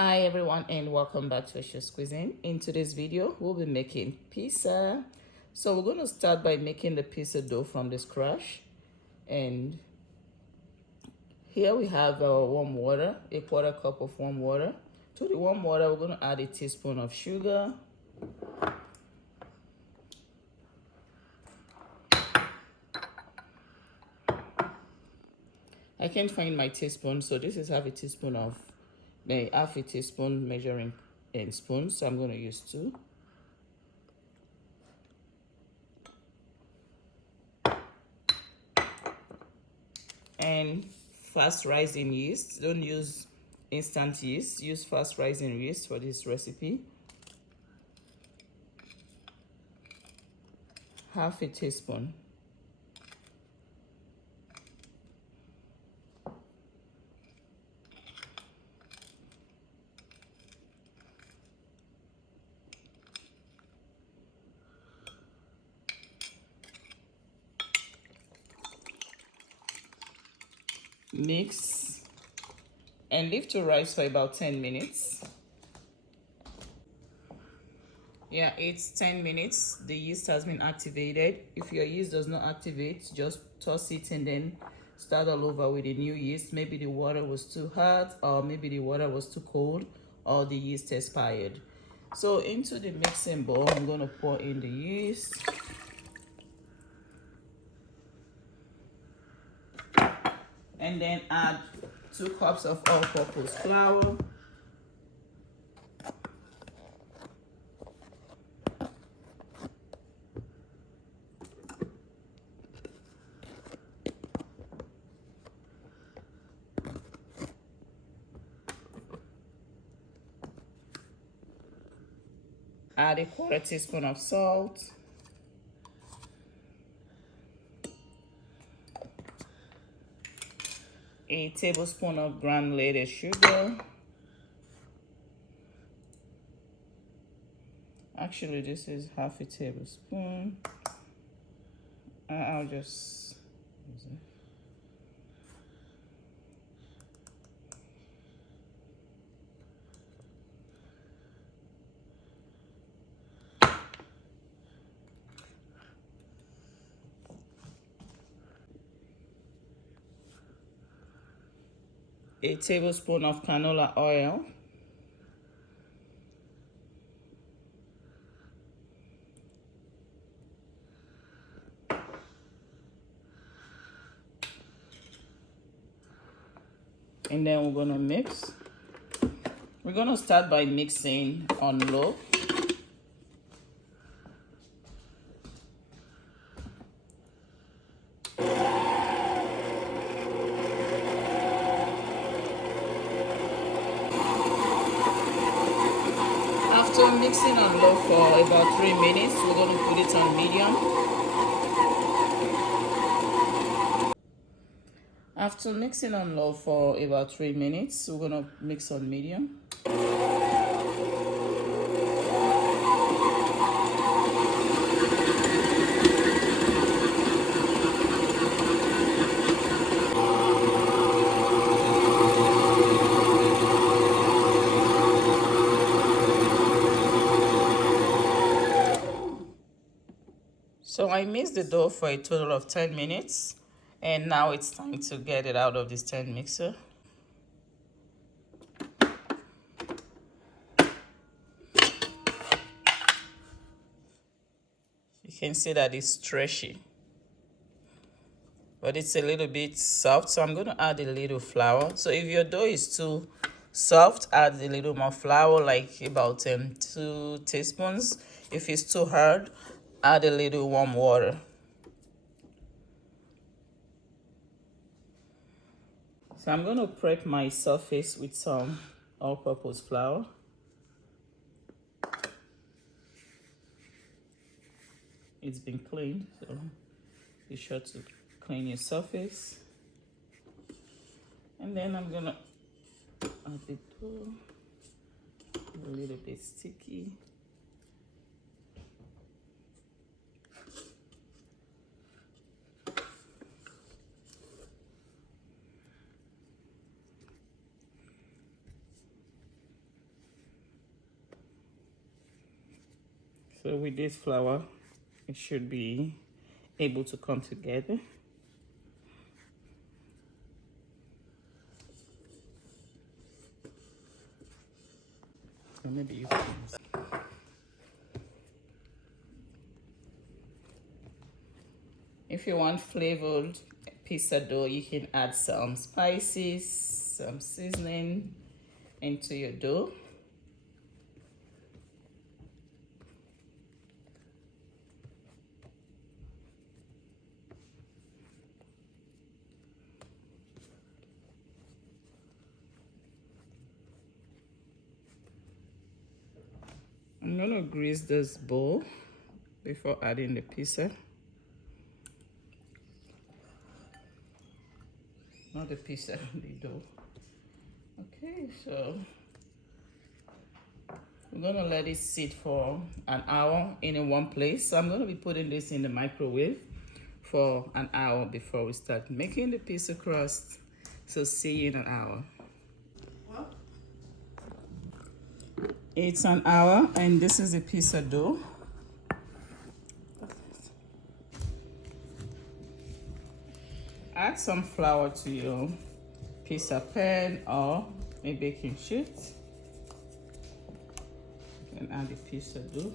Hi everyone and welcome back to Ashes Cuisine. In today's video, we'll be making pizza. So we're going to start by making the pizza dough from the scratch. And here we have our warm water, a quarter cup of warm water. To the warm water, we're going to add a teaspoon of sugar. I can't find my teaspoon, so this is half a teaspoon measuring in spoons, so I'm going to use 2. And fast rising yeast. Don't use instant yeast, use fast rising yeast for this recipe. Half a teaspoon. Mix and leave to rise for about 10 minutes. Yeah, it's 10 minutes. The yeast has been activated. If your yeast does not activate, just toss it and then start all over with a new yeast. Maybe the water was too hot, or maybe the water was too cold, or the yeast expired. So into the mixing bowl, I'm going to pour in the yeast. And then add 2 cups of all-purpose flour. Add a quarter teaspoon of salt. A tablespoon of granulated sugar. Actually, this is half a tablespoon. I'll just use it. A tablespoon of canola oil. And then we're going to mix. We're going to start by mixing on low. After mixing on low for about 3 minutes, we're going to put it on medium. After mixing on low for about 3 minutes, we're going to mix on medium. So I mixed the dough for a total of 10 minutes. And now it's time to get it out of this stand mixer. You can see that it's stretchy, but it's a little bit soft, so I'm going to add a little flour. So if your dough is too soft, add a little more flour, like about 2 teaspoons. If it's too hard, add a little warm water. So I'm going to prep my surface with some all-purpose flour. It's been cleaned, so be sure to clean your surface. And then I'm gonna add the dough, a little bit sticky. So with this flour, it should be able to come together. Or maybe you can. If you want flavored pizza dough, you can add some spices, some seasoning into your dough. I'm gonna grease this bowl before adding the pizza. Not the pizza, the dough. Okay, so we're gonna let it sit for an hour in one place. So I'm gonna be putting this in the microwave for an hour before we start making the pizza crust. So see you in an hour. It's an hour and this is the pizza dough. Add some flour to your pizza pan or a baking sheet. You can add the pizza dough.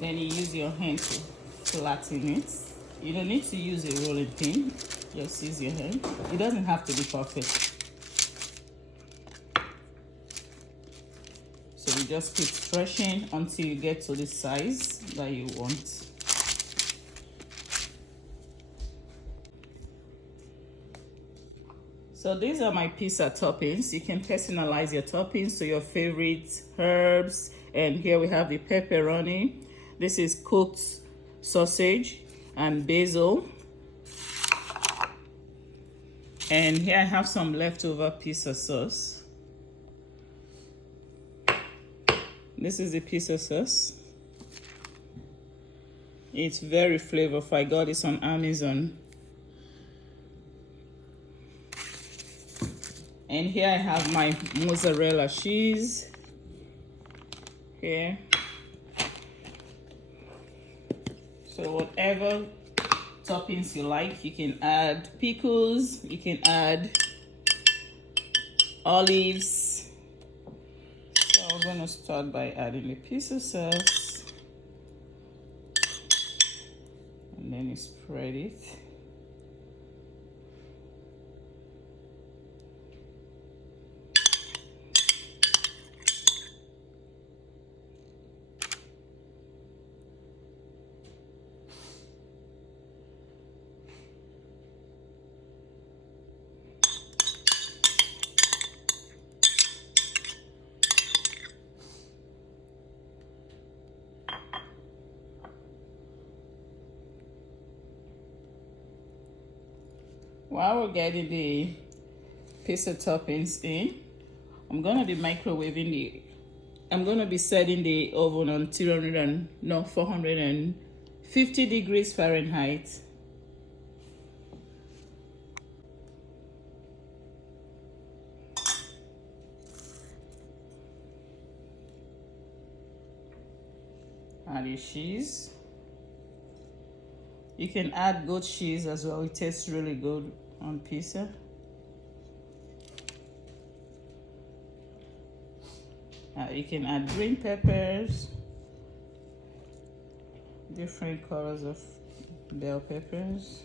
Then you use your hand to flatten it. You don't need to use a rolling pin. Just use your hand. It doesn't have to be perfect. So you just keep stretching until you get to the size that you want. So these are my pizza toppings. You can personalize your toppings to your favorite herbs. And here we have the pepperoni. This is cooked sausage and basil. And here I have some leftover pizza sauce. This is the pizza sauce. It's very flavorful. I got this on Amazon. And here I have my mozzarella cheese. Here. So whatever toppings you like, you can add pickles, you can add olives. So we're gonna start by adding the pizza sauce. And then you spread it. While we're getting the pizza toppings in, I'm gonna be I'm gonna be setting the oven on 450 degrees Fahrenheit. Add your cheese. You can add goat cheese as well. It tastes really good on pizza. You can add green peppers, different colors of bell peppers.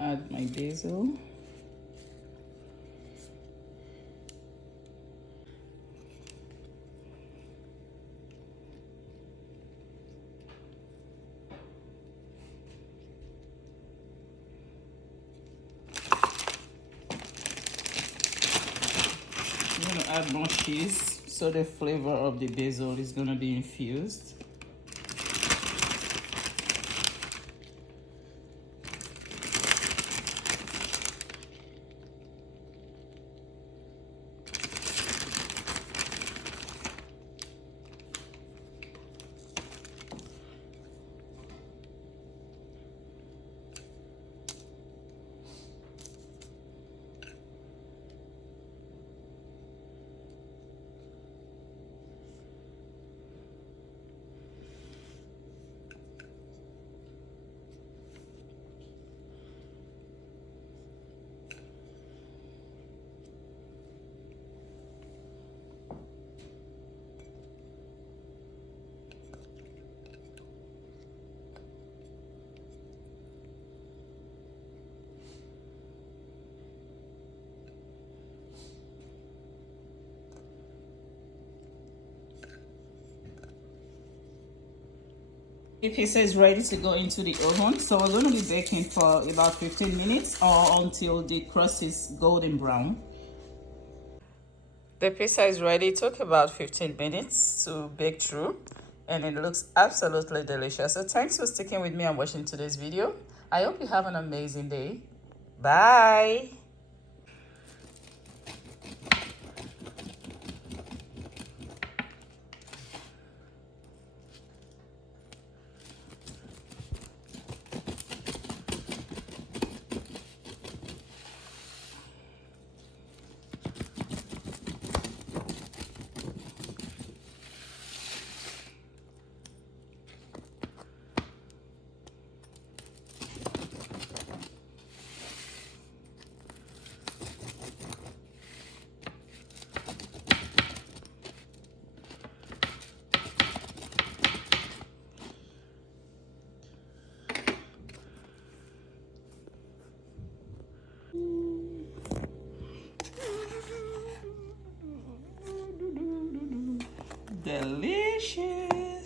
Add my basil. I'm going to add more cheese so the flavor of the basil is going to be infused. The pizza is ready to go into the oven. So we're going to be baking for about 15 minutes or until the crust is golden brown. The pizza is ready. It took about 15 minutes to bake through and it looks absolutely delicious. So thanks for sticking with me and watching today's video. I hope you have an amazing day. Bye. Delicious.